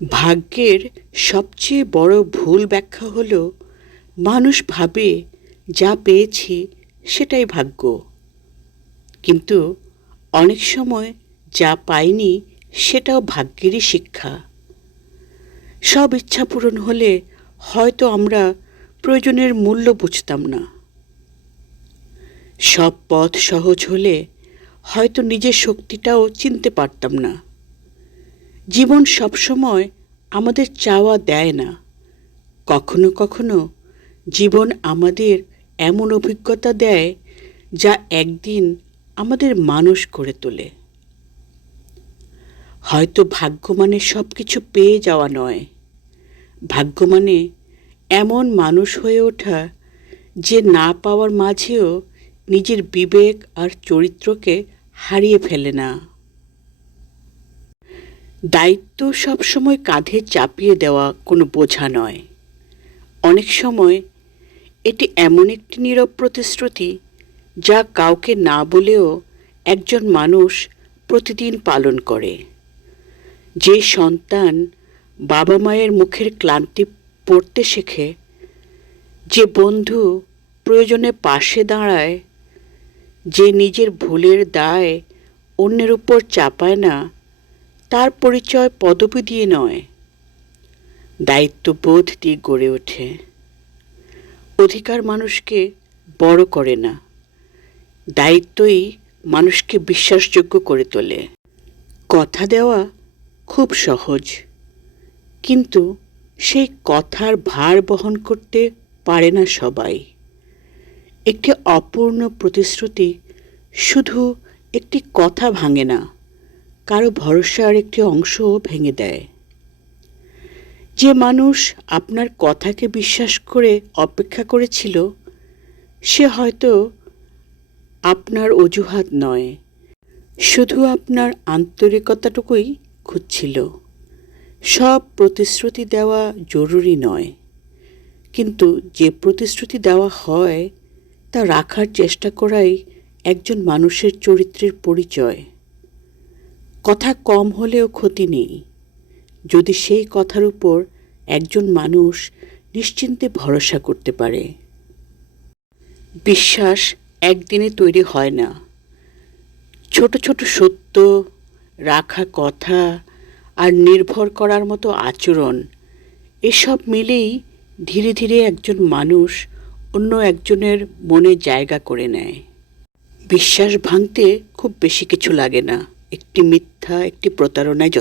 ভাগ্যের সবচেয়ে বড় ভুল ব্যাখ্যা হলো মানুষ ভাবে যা পেয়েছি সেটাই ভাগ্য। কিন্তু অনেক সময় যা পাইনি সেটাও ভাগ্যেরই শিক্ষা। সব ইচ্ছা পূরণ হলে হয়তো আমরা প্রয়োজনের মূল্য বুঝতাম না। সব পথ সহজ হলে হয়তো নিজের শক্তিটাও চিনতে পারতাম না। জীবন সবসময় আমাদের চাওয়া দেয় না। কখনো কখনো জীবন আমাদের এমন অভিজ্ঞতা দেয় যা একদিন আমাদের মানুষ করে তোলে। হয়তো ভাগ্য মানে সব কিছু পেয়ে যাওয়া নয়, ভাগ্য মানে এমন মানুষ হয়ে ওঠা যে না পাওয়ার মাঝেও নিজের বিবেক আর চরিত্রকে হারিয়ে ফেলে না। দায়িত্ব সবসময় কাঁধে চাপিয়ে দেওয়া কোনো বোঝা নয়। অনেক সময় এটি এমন একটি নীরব প্রতিশ্রুতি যা কাউকে না বলেও একজন মানুষ প্রতিদিন পালন করে। যে সন্তান বাবা মায়ের মুখের ক্লান্তি পড়তে শেখে, যে বন্ধু প্রয়োজনে পাশে দাঁড়ায়, যে নিজের ভুলের দায় অন্যের উপর চাপায় না, তার পরিচয় পদবি দিয়ে নয়, দায়িত্ববোধ দিয়ে গড়ে ওঠে। অধিকার মানুষকে বড় করে না, দায়িত্বই মানুষকে বিশ্বাসযোগ্য করে তোলে। কথা দেওয়া খুব সহজ, কিন্তু সেই কথার ভার বহন করতে পারে না সবাই। একটি অপূর্ণ প্রতিশ্রুতি শুধু একটি কথা ভাঙে না, কারো ভরসার একটি অংশও ভেঙে দেয়। যে মানুষ আপনার কথাকে বিশ্বাস করে অপেক্ষা করেছিল, সে হয়তো আপনার অজুহাত নয়, শুধু আপনার আন্তরিকতাটুকুই খুঁজছিল। সব প্রতিশ্রুতি দেওয়া জরুরি নয়, কিন্তু যে প্রতিশ্রুতি দেওয়া হয় তা রাখার চেষ্টা করাই একজন মানুষের চরিত্রের পরিচয়। কথা কম হলেও ক্ষতি নেই, যদি সেই কথার উপর একজন মানুষ নিশ্চিন্তে ভরসা করতে পারে। বিশ্বাস একদিনে তৈরি হয় না। ছোট ছোট সত্য, রাখা কথা আর নির্ভর করার মতো আচরণ, এসব মিলেই ধীরে ধীরে একজন মানুষ অন্য একজনের মনে জায়গা করে নেয়। বিশ্বাস ভাঙতে খুব বেশি কিছু লাগে না, একটি মিথ্যা, একটি প্রতারণায়